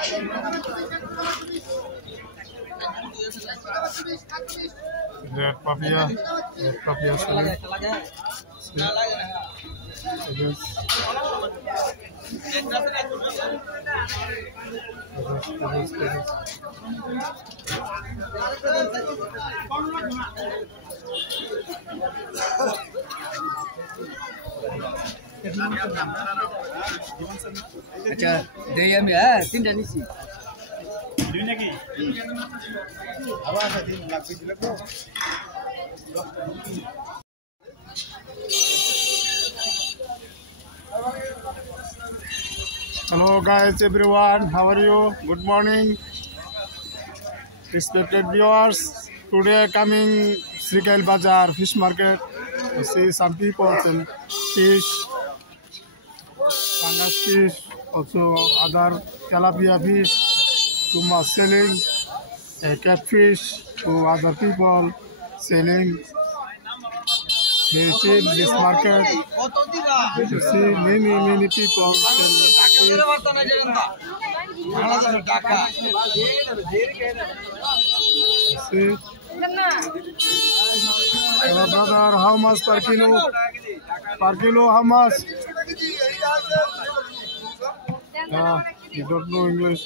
Red papaya selling. अच्छा दे में है तीन जनी सी दुनिया की आवाज है दिन लाख भी लगो Hello guys, everyone, how are you? Good morning, respected viewers. Today coming Srikail Bazaar fish market. You see some people sell fish, pangas fish, also other tilapia fish. Some are selling catfish to other people selling. They see this market. You see many people selling. See, brother, how much per kilo? Per kilo, how much? You don't know English.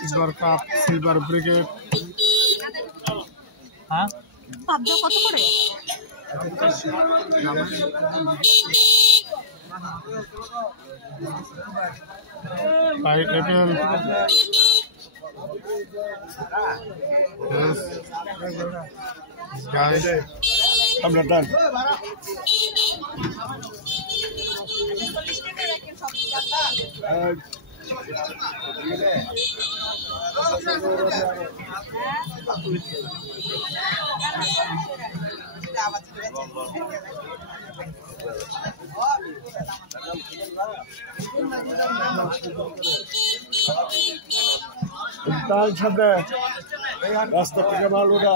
Silver cup, silver brigade. हाँ পাবদা কত করে White apple. Yes. Guys, I'm not done. Tahan sabda. Rasta pika maluda.